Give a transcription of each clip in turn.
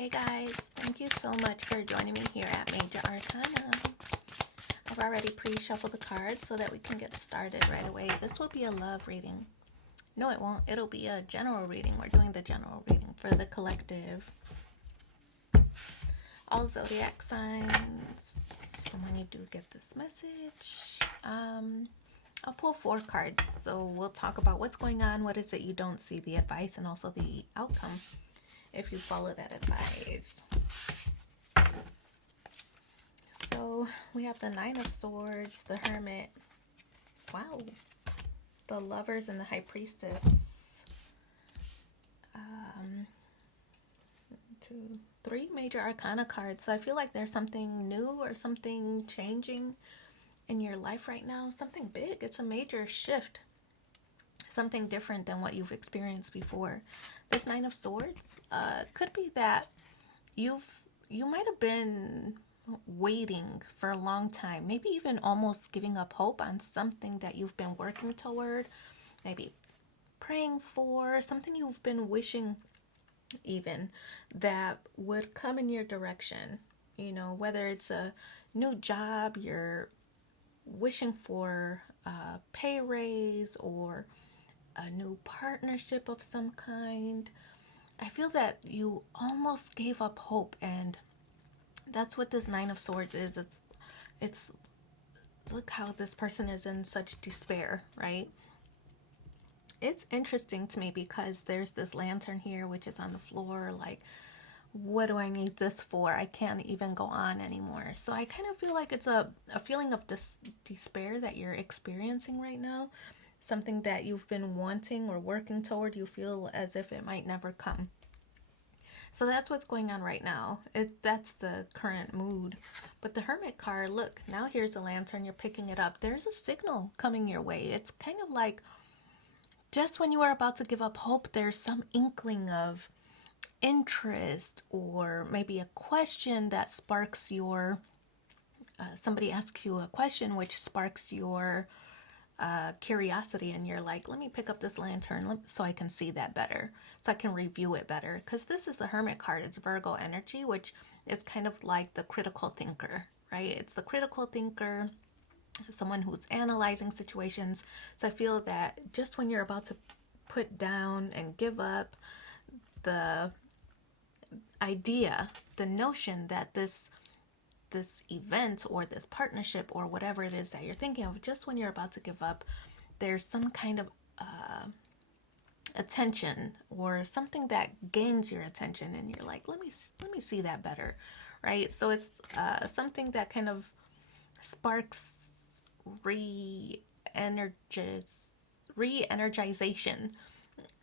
Hey guys, thank you so much for joining me here at Major Arcana. I've already pre-shuffled the cards so that we can get started right away. This will be a love reading. No, it won't. It'll be a general reading. We're doing the general reading for the collective. All zodiac signs. And when you do get this message, I'll pull 4 cards. So we'll talk about what's going on, what is it you don't see, the advice, and also the outcome if you follow that advice. So we have the 9 of Swords, the Hermit, wow, the Lovers, and the High Priestess. 3 major arcana cards. So I feel like there's something new or something changing in your life right now. Something big. It's a major shift. Something different than what you've experienced before. This 9 of Swords could be that you might have been waiting for a long time, maybe even almost giving up hope on something that you've been working toward, maybe praying for, something you've been wishing even that would come in your direction. You know, whether it's a new job, you're wishing for a pay raise, or a new partnership of some kind. I feel that you almost gave up hope, and that's what this 9 of Swords is. It's look how this person is in such despair, right? It's interesting to me because there's this lantern here which is on the floor, like, what do I need this for? I can't even go on anymore. So I kind of feel like it's a feeling of despair that you're experiencing right now. Something that you've been wanting or working toward, you feel as if it might never come. So that's what's going on right now. That's the current mood. But the Hermit card, look, now here's a lantern, you're picking it up. There's a signal coming your way. It's kind of like just when you are about to give up hope, there's some inkling of interest, or maybe a question that sparks your, somebody asks you a question which sparks your curiosity, and you're like, let me pick up this lantern so I can see that better, so I can review it better. Because this is the Hermit card. It's Virgo energy, which is kind of like the critical thinker, right? It's the critical thinker, someone who's analyzing situations. So I feel that just when you're about to put down and give up the idea, the notion that this event or this partnership or whatever it is that you're thinking of, just when you're about to give up, there's some kind of attention or something that gains your attention, and you're like, let me see that better, right? So it's something that kind of sparks re-energization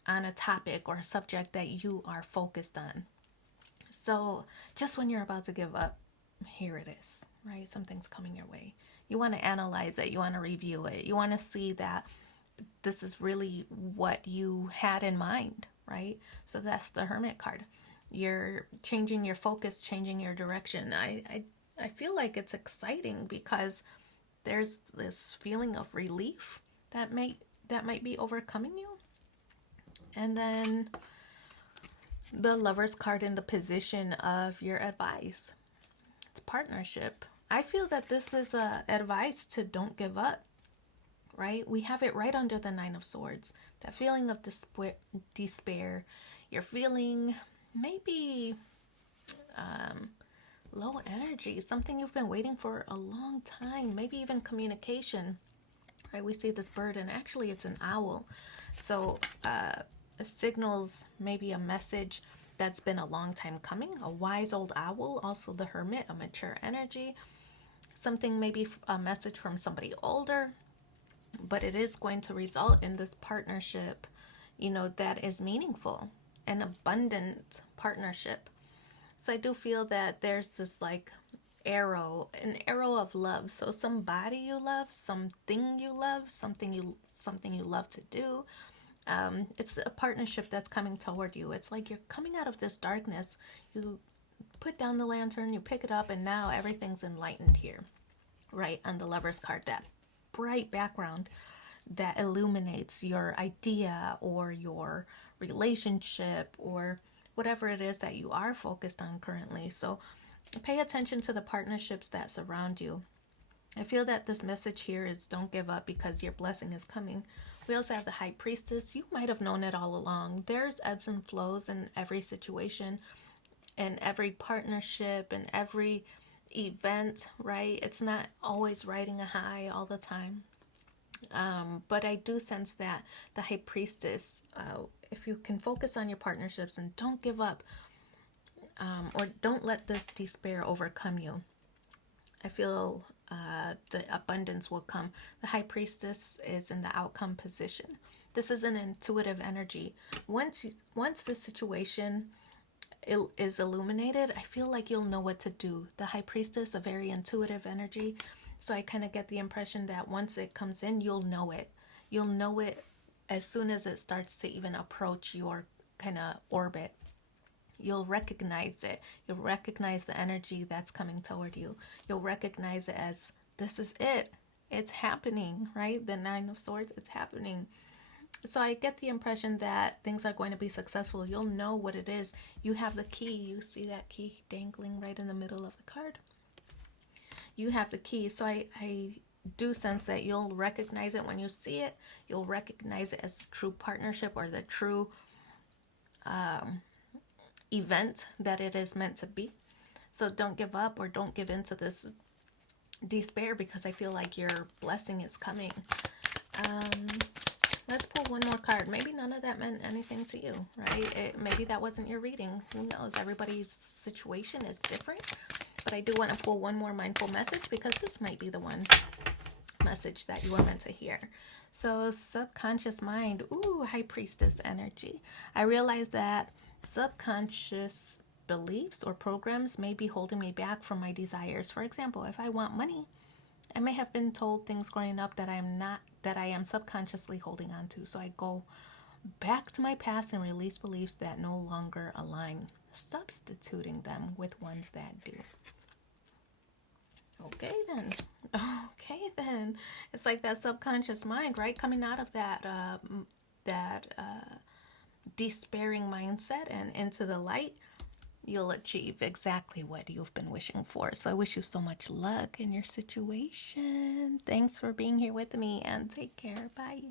on a topic or a subject that you are focused on. So just when you're about to give up, here it is, right? Something's coming your way. You want to analyze it. You want to review it. You want to see that this is really what you had in mind, right? So that's the Hermit card. You're changing your focus, changing your direction. I feel like it's exciting because there's this feeling of relief that might be overcoming you. And then the Lover's card in the position of your advice. Partnership. I feel that this is a advice to don't give up, right? We have it right under the 9 of Swords. That feeling of despair. You're feeling maybe low energy, something you've been waiting for a long time, maybe even communication, right? We see this bird, and actually it's an owl. So it signals maybe a message that's been a long time coming. A wise old owl, also the Hermit, a mature energy, something, maybe a message from somebody older, but it is going to result in this partnership, you know, that is meaningful, an abundant partnership. So I do feel that there's this like arrow, an arrow of love. So somebody you love, something you love, something you love to do. It's a partnership that's coming toward you. It's like you're coming out of this darkness. You put down the lantern, you pick it up, and now everything's enlightened here, right? On the Lover's card, that bright background that illuminates your idea or your relationship or whatever it is that you are focused on currently. So pay attention to the partnerships that surround you. I feel that this message here is don't give up because your blessing is coming. We also have the High Priestess. You might have known it all along. There's ebbs and flows in every situation, in every partnership, in every event, right? It's not always riding a high all the time. But I do sense that the High Priestess, if you can focus on your partnerships and don't give up, or don't let this despair overcome you, I feel the abundance will come. The High Priestess is in the outcome position. This is an intuitive energy. Once the situation is illuminated, I feel like you'll know what to do. The High Priestess, a very intuitive energy. So I kind of get the impression that once it comes in, you'll know it. You'll know it as soon as it starts to even approach your kind of orbit. You'll recognize it. You'll recognize the energy that's coming toward you. You'll recognize it as, this is it. It's happening, right? The Nine of Swords, it's happening. So I get the impression that things are going to be successful. You'll know what it is. You have the key. You see that key dangling right in the middle of the card. You have the key. So I do sense that you'll recognize it when you see it. You'll recognize it as true partnership, or the true event that it is meant to be. So don't give up, or don't give in to this despair, because I feel like your blessing is coming. Let's pull one more card. Maybe none of that meant anything to you, right? Maybe that wasn't your reading. Who knows? Everybody's situation is different. But I do want to pull one more mindful message, because this might be the one message that you are meant to hear. So subconscious mind. Ooh, High Priestess energy. I realize that subconscious beliefs or programs may be holding me back from my desires. For example, if I want money, I may have been told things growing up that I am subconsciously holding on to. So I go back to my past and release beliefs that no longer align, substituting them with ones that do. Okay then. It's like that subconscious mind, right? Coming out of that despairing mindset and into the light, you'll achieve exactly what you've been wishing for. So I wish you so much luck in your situation. Thanks for being here with me, and take care. Bye.